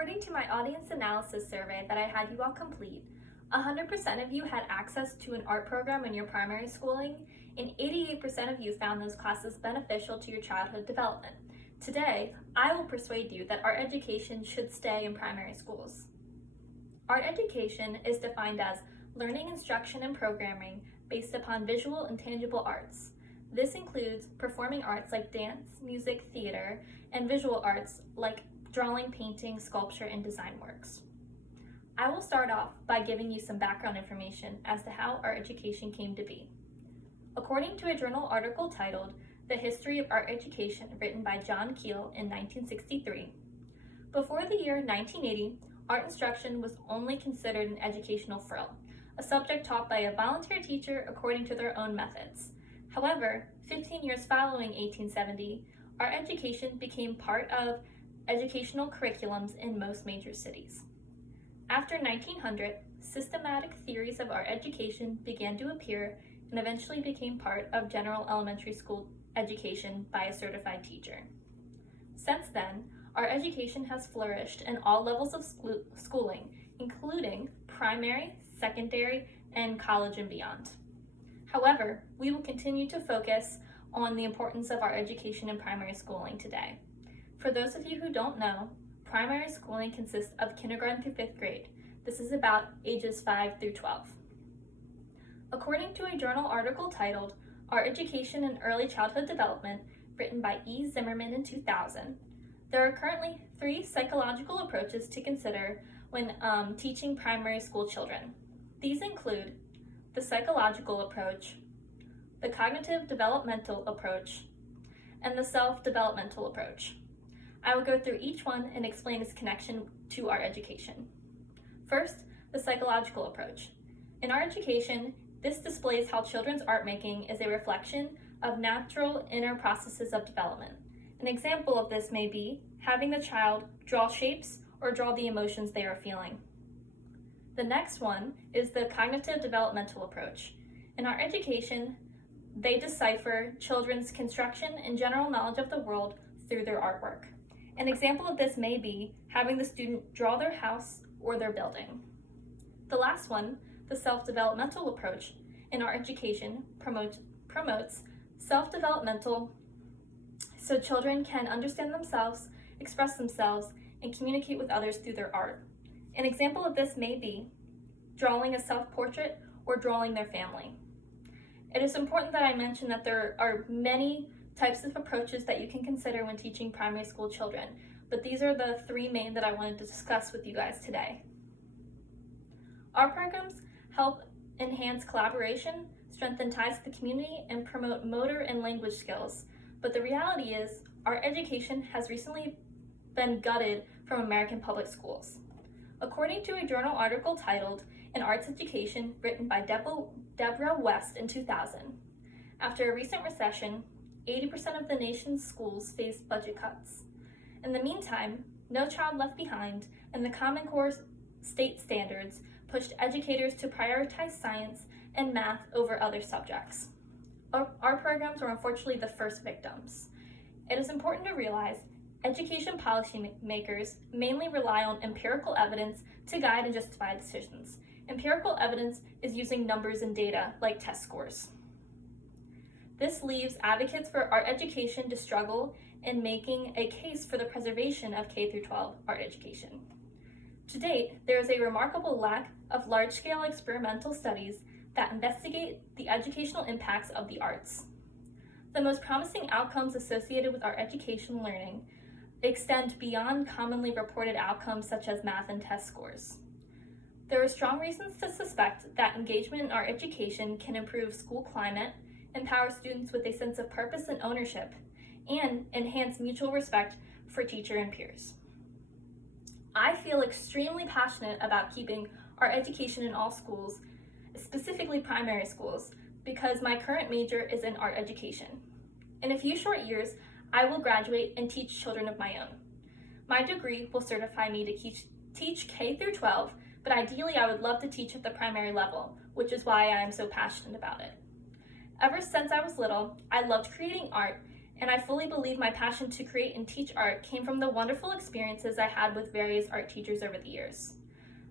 According to my audience analysis survey that I had you all complete, 100% of you had access to an art program in your primary schooling, and 88% of you found those classes beneficial to your childhood development. Today, I will persuade you that art education should stay in primary schools. Art education is defined as learning, instruction, and programming based upon visual and tangible arts. This includes performing arts like dance, music, theater, and visual arts like drawing, painting, sculpture, and design works. I will start off by giving you some background information as to how art education came to be. According to a journal article titled The History of Art Education, written by John Keel in 1963, before the year 1980, art instruction was only considered an educational frill, a subject taught by a volunteer teacher according to their own methods. However, 15 years following 1870, art education became part of educational curriculums in most major cities. After 1900, systematic theories of art education began to appear and eventually became part of general elementary school education by a certified teacher. Since then, art education has flourished in all levels of schooling, including primary, secondary, and college and beyond. However, we will continue to focus on the importance of art education in primary schooling today. For those of you who don't know, primary schooling consists of kindergarten through 5th grade. This is about ages 5 through 12. According to a journal article titled Art Education and Early Childhood Development, written by E. Zimmerman in 2000, there are currently 3 psychological approaches to consider when teaching primary school children. These include the psychological approach, the cognitive developmental approach, and the self-developmental approach. I will go through each one and explain its connection to art education. First, the psychological approach. In art education, this displays how children's art making is a reflection of natural inner processes of development. An example of this may be having the child draw shapes or draw the emotions they are feeling. The next one is the cognitive developmental approach. In art education, they decipher children's construction and general knowledge of the world through their artwork. An example of this may be having the student draw their house or their building. The last one, the self-developmental approach, in art education promotes self-developmental so children can understand themselves, express themselves, and communicate with others through their art. An example of this may be drawing a self-portrait or drawing their family. It is important that I mention that there are many types of approaches that you can consider when teaching primary school children, but these are the 3 main that I wanted to discuss with you guys today. Art programs help enhance collaboration, strengthen ties to the community, and promote motor and language skills. But the reality is, art education has recently been gutted from American public schools. According to a journal article titled An Arts Education, written by Deborah West in 2000, after a recent recession, 80% of the nation's schools faced budget cuts. In the meantime, No Child Left Behind and the Common Core state standards pushed educators to prioritize science and math over other subjects. Our programs were unfortunately the first victims. It is important to realize education policymakers mainly rely on empirical evidence to guide and justify decisions. Empirical evidence is using numbers and data like test scores. This leaves advocates for art education to struggle in making a case for the preservation of K-12 art education. To date, there is a remarkable lack of large-scale experimental studies that investigate the educational impacts of the arts. The most promising outcomes associated with art education learning extend beyond commonly reported outcomes such as math and test scores. There are strong reasons to suspect that engagement in art education can improve school climate, empower students with a sense of purpose and ownership, and enhance mutual respect for teacher and peers. I feel extremely passionate about keeping art education in all schools, specifically primary schools, because my current major is in art education. In a few short years, I will graduate and teach children of my own. My degree will certify me to teach K-12, but ideally I would love to teach at the primary level, which is why I am so passionate about it. Ever since I was little, I loved creating art and I fully believe my passion to create and teach art came from the wonderful experiences I had with various art teachers over the years.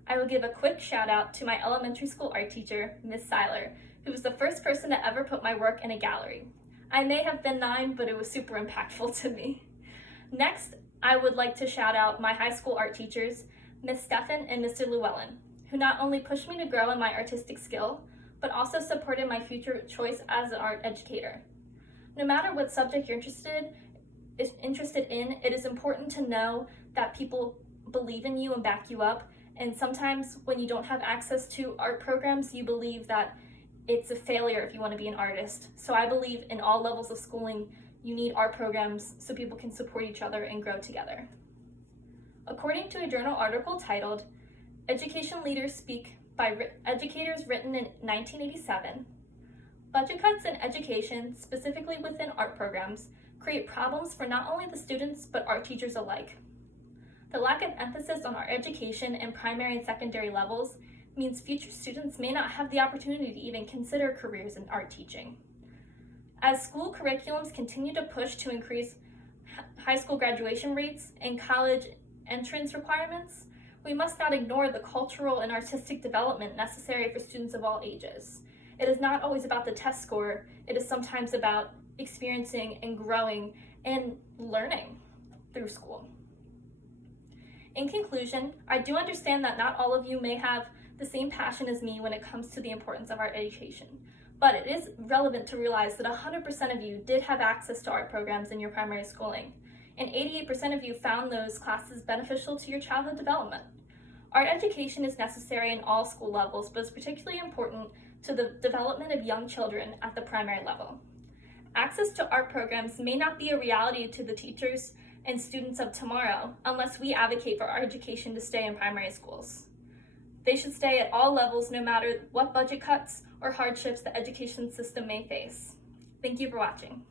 I will give a quick shout out to my elementary school art teacher, Miss Seiler, who was the first person to ever put my work in a gallery. I may have been 9, but it was super impactful to me. Next, I would like to shout out my high school art teachers, Miss Stefan and Mr. Llewellyn, who not only pushed me to grow in my artistic skill, but also supported my future choice as an art educator. No matter what subject you're interested in, it is important to know that people believe in you and back you up. And sometimes when you don't have access to art programs, you believe that it's a failure if you want to be an artist. So I believe in all levels of schooling, you need art programs so people can support each other and grow together. According to a journal article titled, Education Leaders Speak by Educators written in 1987, budget cuts in education, specifically within art programs, create problems for not only the students but art teachers alike. The lack of emphasis on art education in primary and secondary levels means future students may not have the opportunity to even consider careers in art teaching. As school curriculums continue to push to increase high school graduation rates and college entrance requirements, we must not ignore the cultural and artistic development necessary for students of all ages. It is not always about the test score, it is sometimes about experiencing and growing and learning through school. In conclusion, I do understand that not all of you may have the same passion as me when it comes to the importance of art education, but it is relevant to realize that 100% of you did have access to art programs in your primary schooling, and 88% of you found those classes beneficial to your childhood development. Art education is necessary in all school levels, but is particularly important to the development of young children at the primary level. Access to art programs may not be a reality to the teachers and students of tomorrow unless we advocate for art education to stay in primary schools. They should stay at all levels no matter what budget cuts or hardships the education system may face. Thank you for watching.